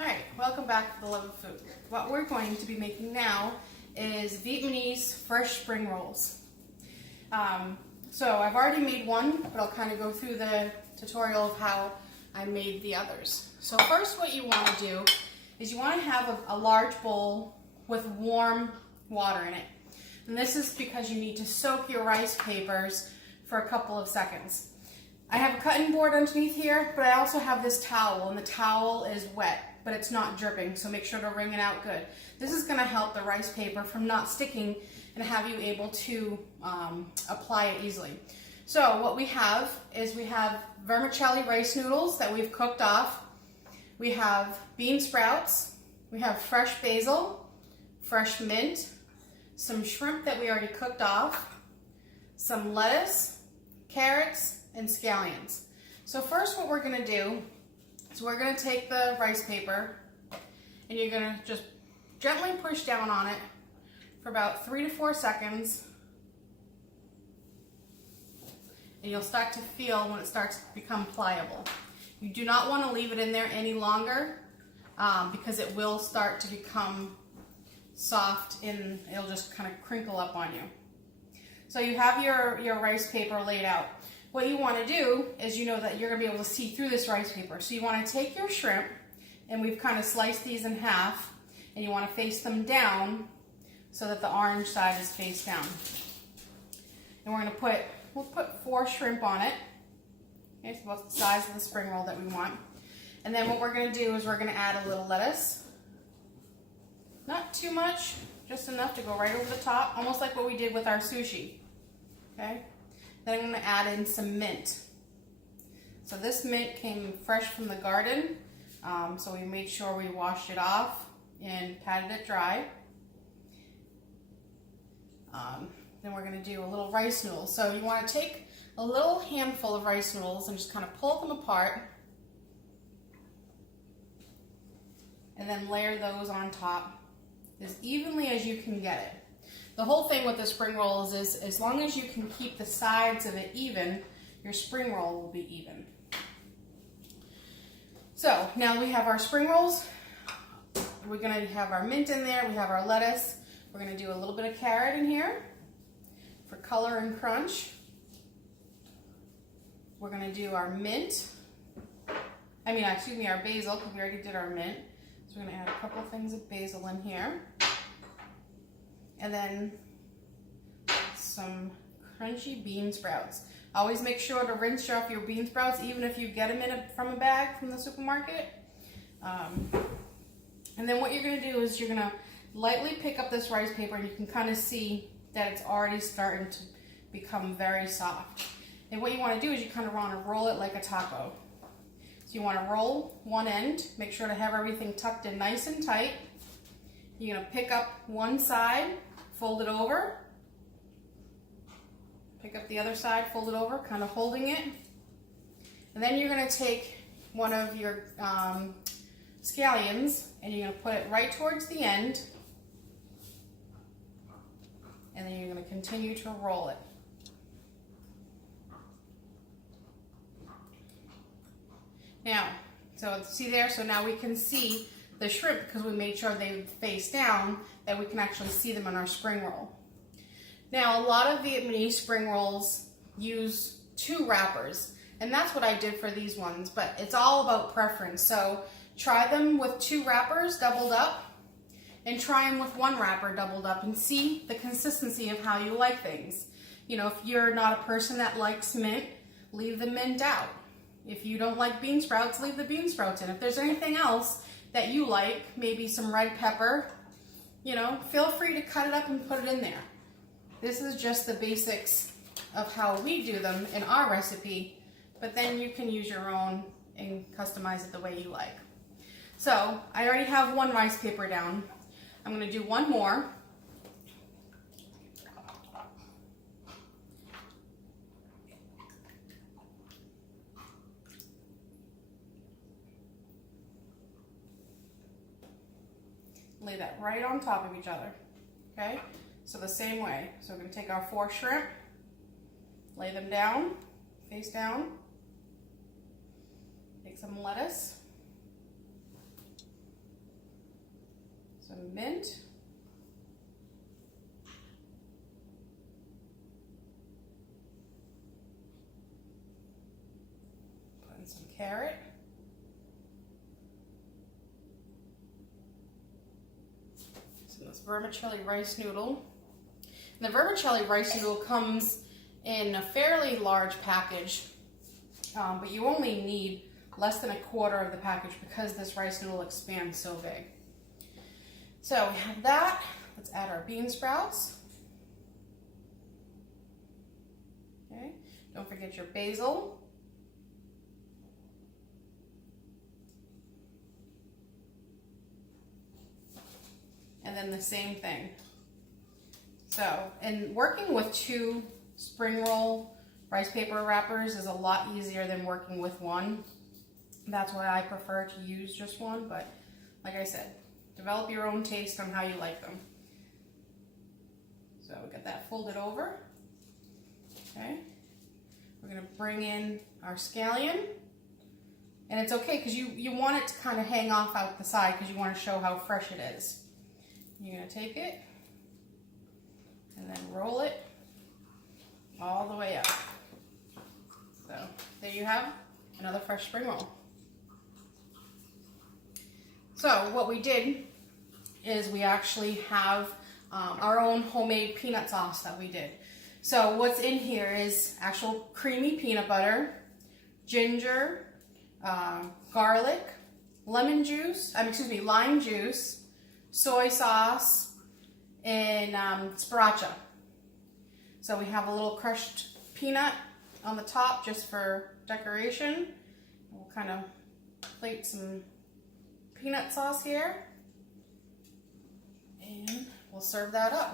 Alright, welcome back to the Love of Food. What we're going to be making now is Vietnamese fresh spring rolls. So I've already made one, but I'll kind of go through the tutorial of how I made the others. So first what you want to do is you want to have a large bowl with warm water in it. And this is because you need to soak your rice papers for a couple of seconds. I have a cutting board underneath here, but I also have this towel, and the towel is wet, but it's not dripping, so make sure to wring it out good. This is going to help the rice paper from not sticking and have you able to apply it easily. So what we have is we have vermicelli rice noodles that we've cooked off. We have bean sprouts. We have fresh basil, fresh mint, some shrimp that we already cooked off, some lettuce, carrots, and scallions. So first what we're going to do is we're going to take the rice paper and you're going to just gently push down on it for about 3 to 4 seconds, and you'll start to feel when it starts to become pliable. You do not want to leave it in there any longer because it will start to become soft and it'll just kind of crinkle up on you. So you have your rice paper laid out. What you want to do is you know that you're going to be able to see through this rice paper. So you want to take your shrimp, and we've kind of sliced these in half, and you want to face them down so that the orange side is face down. And we'll put 4 shrimp on it. Okay, so about the size of the spring roll that we want. And then what we're going to do is we're going to add a little lettuce. Not too much, just enough to go right over the top, almost like what we did with our sushi. Okay? Then I'm going to add in some mint. So this mint came fresh from the garden, so we made sure we washed it off and patted it dry. Then we're going to do a little rice noodles. So you want to take a little handful of rice noodles and just kind of pull them apart and then layer those on top as evenly as you can get it. The whole thing with the spring rolls is as long as you can keep the sides of it even, your spring roll will be even. So now we have our spring rolls. We're going to have our mint in there. We have our lettuce. We're going to do a little bit of carrot in here for color and crunch. We're going to do our mint. Our basil, because we already did our mint. So we're going to add a couple of things of basil in here. And then some crunchy bean sprouts. Always make sure to rinse off your bean sprouts, even if you get them from a bag from the supermarket. And then what you're going to do is you're going to lightly pick up this rice paper, and you can kind of see that it's already starting to become very soft. And what you want to do is you kind of want to roll it like a taco. So you want to roll one end, make sure to have everything tucked in nice and tight. You're going to pick up one side, fold it over, pick up the other side, fold it over, kind of holding it. And then you're going to take one of your scallions and you're going to put it right towards the end, and then you're going to continue to roll it. Now, so see there, so now we can see the shrimp, because we made sure they face down, that we can actually see them in our spring roll. Now, a lot of Vietnamese spring rolls use 2 wrappers, and that's what I did for these ones, but it's all about preference. So try them with 2 wrappers doubled up, and try them with 1 wrapper doubled up, and see the consistency of how you like things. You know, if you're not a person that likes mint, leave the mint out. If you don't like bean sprouts, leave the bean sprouts in. If there's anything else that you like, maybe some red pepper, you know, feel free to cut it up and put it in there. This is just the basics of how we do them in our recipe, but then you can use your own and customize it the way you like. So I already have 1 rice paper down. I'm going to do 1 more. Lay that right on top of each other, okay? So the same way. So we're going to take our 4 shrimp, lay them down, face down, take some lettuce, Some mint. Put in some carrot. Some of this vermicelli rice noodle. And the vermicelli rice noodle comes in a fairly large package, but you only need less than a quarter of the package because this rice noodle expands so big. So we have that. Let's add our bean sprouts. Okay, don't forget your basil. And then the same thing. So, and working with 2 spring roll rice paper wrappers is a lot easier than working with 1. That's why I prefer to use just 1, but like I said, develop your own taste on how you like them. So we got that folded over. Okay, we're gonna bring in our scallion. And it's okay because you want it to kind of hang off out the side because you want to show how fresh it is. You're gonna take it and then roll it all the way up. So there you have another fresh spring roll. So what we did is we actually have our own homemade peanut sauce that we did. So what's in here is actual creamy peanut butter, ginger, garlic, lime juice, soy sauce, and sriracha. So we have a little crushed peanut on the top just for decoration. We'll kind of plate some peanut sauce here, and we'll serve that up.